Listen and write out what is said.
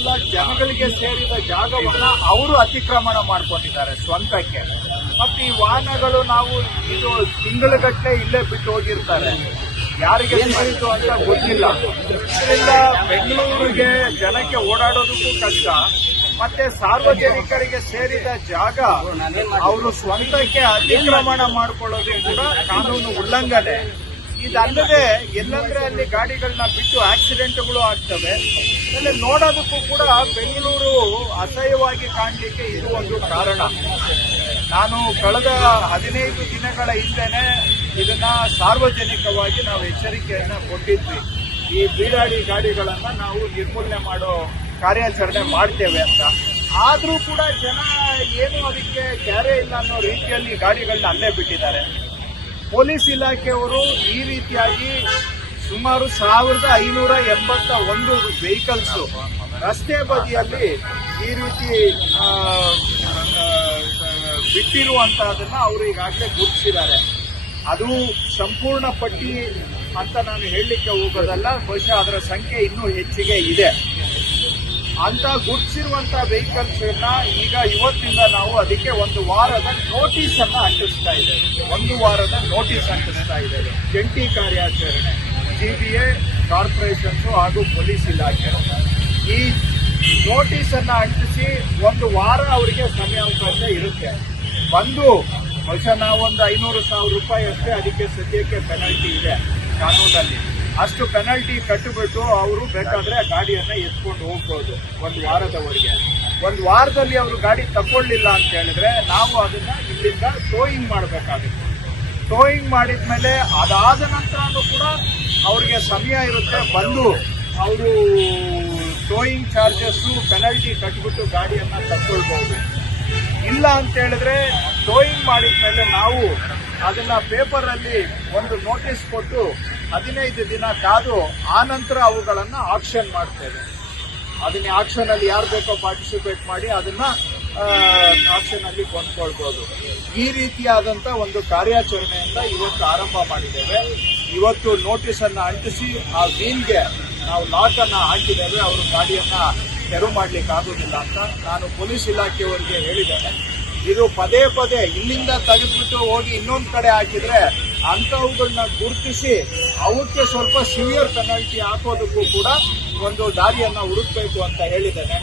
ಎಲ್ಲ ಜನಗಳಿಗೆ ಸೇರಿದ ಜಾಗವನ್ನ ಅವರು ಅತಿಕ್ರಮಣ ಮಾಡ್ಕೊಂಡಿದ್ದಾರೆ ಸ್ವಂತಕ್ಕೆ. ಮತ್ತೆ ಈ ವಾಹನಗಳು ನಾವು ಇದು ತಿಂಗಳುಗಟ್ಟಲೆ ಇಲ್ಲೇ ಬಿಟ್ಟು ಹೋಗಿರ್ತಾರೆ, ಯಾರಿಗೆ ಸೇರಿತು ಅಂತ ಗೊತ್ತಿಲ್ಲ. ಇದರಿಂದ ಬೆಂಗಳೂರಿಗೆ ಜನಕ್ಕೆ ಓಡಾಡೋದಕ್ಕೂ ಕಷ್ಟ. ಮತ್ತೆ ಸಾರ್ವಜನಿಕರಿಗೆ ಸೇರಿದ ಜಾಗ ಅವರು ಸ್ವಂತಕ್ಕೆ ಅತಿಕ್ರಮಣ ಮಾಡಿಕೊಳ್ಳೋದು ಕೂಡ ಕಾನೂನು ಉಲ್ಲಂಘನೆ. ಇದಲ್ಲದೆ ಎಲ್ಲಂದ್ರೆ ಅಲ್ಲಿ ಗಾಡಿಗಳನ್ನ ಬಿಟ್ಟು ಆಕ್ಸಿಡೆಂಟ್ಗಳು ಆಗ್ತವೆ. ಆಮೇಲೆ ನೋಡೋದಕ್ಕೂ ಕೂಡ ಬೆಂಗಳೂರು ಅಸಹ್ಯವಾಗಿ ಕಾಣಲಿಕ್ಕೆ ಇದು ಒಂದು ಕಾರಣ. ನಾನು ಕಳೆದ 15 ದಿನಗಳ ಹಿಂದೆನೆ ಇದನ್ನ ಸಾರ್ವಜನಿಕವಾಗಿ ನಾವು ಎಚ್ಚರಿಕೆಯನ್ನ ಕೊಟ್ಟಿದ್ವಿ. ಈ ಬೀಡಾಡಿ ಗಾಡಿಗಳನ್ನ ನಾವು ನಿರ್ಮೂಲನೆ ಮಾಡೋ ಕಾರ್ಯಾಚರಣೆ ಮಾಡ್ತೇವೆ ಅಂತ. ಆದ್ರೂ ಕೂಡ ಜನ ಏನು ಅದಕ್ಕೆ ಕ್ಯಾರೆ ಇಲ್ಲ ಅನ್ನೋ ರೀತಿಯಲ್ಲಿ ಗಾಡಿಗಳನ್ನ ಅಲ್ಲೇ ಬಿಟ್ಟಿದ್ದಾರೆ. ಪೊಲೀಸ್ ಇಲಾಖೆಯವರು ಈ ರೀತಿಯಾಗಿ ಸುಮಾರು 1581 ವೆಹಿಕಲ್ಸ್ ರಸ್ತೆ ಬದಿಯಲ್ಲಿ ಈ ರೀತಿ ಬಿಟ್ಟಿರುವಂತಹದನ್ನ ಅವರು ಈಗಾಗಲೇ ಗುರುತಿಸಿದ್ದಾರೆ. ಅದು ಸಂಪೂರ್ಣ ಪಟ್ಟಿ ಅಂತ ನಾನು ಹೇಳಲಿಕ್ಕೆ ಹೋಗೋದಲ್ಲ, ಬಹುಶಃ ಅದರ ಸಂಖ್ಯೆ ಇನ್ನೂ ಹೆಚ್ಚಿಗೆ ಇದೆ. ಅಂತ ಗುರುತಿಸಿರುವಂತಹ ವೆಹಿಕಲ್ಸ್ ಈಗ ಇವತ್ತಿಂದ ನಾವು ಅದಕ್ಕೆ 1 ವಾರದ ನೋಟಿಸ್ ಅನ್ನ ಅಂಟಿಸ್ತಾ ಇದ್ದೇವೆ. 1 ವಾರದ ನೋಟಿಸ್ ಅಂಟಿಸ್ತಾ ಇದ್ದೇವೆ. ಜಂಟಿ ಕಾರ್ಯಾಚರಣೆ ಸಿಬಿಐ, ಕಾರ್ಪೊರೇಷನ್ಸ್ ಹಾಗೂ ಪೊಲೀಸ್ ಇಲಾಖೆ ಈ ನೋಟಿಸ್ ಅನ್ನ ಅಂಟಿಸಿ 1 ವಾರ ಅವರಿಗೆ ಸಮಯಾವಕಾಶ ಇರುತ್ತೆ. ಬಂದು ಬಹುಶಃ ನಾವೊಂದು 500,000 ರೂಪಾಯಿ ಅಷ್ಟೇ ಅದಕ್ಕೆ ಸದ್ಯಕ್ಕೆ ಪೆನಾಲ್ಟಿ ಇದೆ ಕಾನೂನಲ್ಲಿ. ಅಷ್ಟು ಪೆನಾಲ್ಟಿ ಕಟ್ಟಿಬಿಟ್ಟು ಅವರು ಬೇಕಾದ್ರೆ ಗಾಡಿಯನ್ನ ಎತ್ಕೊಂಡು ಹೋಗ್ಬೋದು 1 ವಾರದವರೆಗೆ. 1 ವಾರದಲ್ಲಿ ಅವರು ಗಾಡಿ ತಗೊಳ್ಳಿಲ್ಲ ಅಂತ ಹೇಳಿದ್ರೆ ನಾವು ಅದನ್ನ ಇಲ್ಲಿಂದ ಟೋಯಿಂಗ್ ಮಾಡಬೇಕಾಗುತ್ತೆ. ಟೋಯಿಂಗ್ ಮಾಡಿದ್ಮೇಲೆ ಅದಾದ ನಂತರನೂ ಕೂಡ ಅವ್ರಿಗೆ ಸಮಯ ಇರುತ್ತೆ. ಬಂದು ಅವರು ಟೋಯಿಂಗ್ ಚಾರ್ಜಸ್ ಪೆನಾಲ್ಟಿ ಕಟ್ಟಿಬಿಟ್ಟು ಗಾಡಿಯನ್ನ ತಗೊಳ್ಬಹುದು. ಇಲ್ಲ ಅಂತ ಹೇಳಿದ್ರೆ ಟೋಯಿಂಗ್ ಮಾಡಿದ್ಮೇಲೆ ನಾವು ಅದನ್ನ ಪೇಪರ್ ಅಲ್ಲಿ ಒಂದು ನೋಟಿಸ್ ಕೊಟ್ಟು 15 ದಿನ ಕಾದು ಆ ನಂತರ ಅವುಗಳನ್ನ ಆಕ್ಷನ್ ಮಾಡ್ತೇವೆ. ಅದನ್ನ ಆಕ್ಷನ್ ಅಲ್ಲಿ ಯಾರು ಬೇಕೋ ಪಾರ್ಟಿಸಿಪೇಟ್ ಮಾಡಿ ಅದನ್ನ ಆಕ್ಷನ್ ಅಲ್ಲಿ ಕೊಂಡ್ಕೊಳ್ಬಹುದು. ಈ ರೀತಿಯಾದಂತ ಒಂದು ಕಾರ್ಯಾಚರಣೆಯಿಂದ ಇವತ್ತು ಆರಂಭ ಮಾಡಿದ್ದೇವೆ. ಇವತ್ತು ನೋಟಿಸ್ ಅನ್ನ ಅಂಟಿಸಿ ಆ ವೀಲ್ಗೆ ನಾವು ಲಾಕ್ ಅನ್ನ ಹಾಕಿದ್ದೇವೆ. ಅವರು ಗಾಡಿಯನ್ನ ತೆರವು ಮಾಡ್ಲಿಕ್ಕೆ ಆಗುದಿಲ್ಲ ಅಂತ ನಾನು ಪೊಲೀಸ್ ಇಲಾಖೆಯವರಿಗೆ ಹೇಳಿದ್ದೇನೆ. ಇದು ಪದೇ ಪದೇ ಇಲ್ಲಿಂದ ತೆಗೆದ್ಬಿಟ್ಟು ಹೋಗಿ ಇನ್ನೊಂದು ಕಡೆ ಹಾಕಿದ್ರೆ ಅಂತವುಗಳನ್ನ ಗುರುತಿಸಿ ಅವಕ್ಕೆ ಸ್ವಲ್ಪ ಸಿವಿಯರ್ ಪೆನಾಲ್ಟಿ ಹಾಕೋದಕ್ಕೂ ಕೂಡ ಒಂದು ದಾರಿಯನ್ನ ಹುಡುಕ್ಬೇಕು ಅಂತ ಹೇಳಿದ್ದೇನೆ.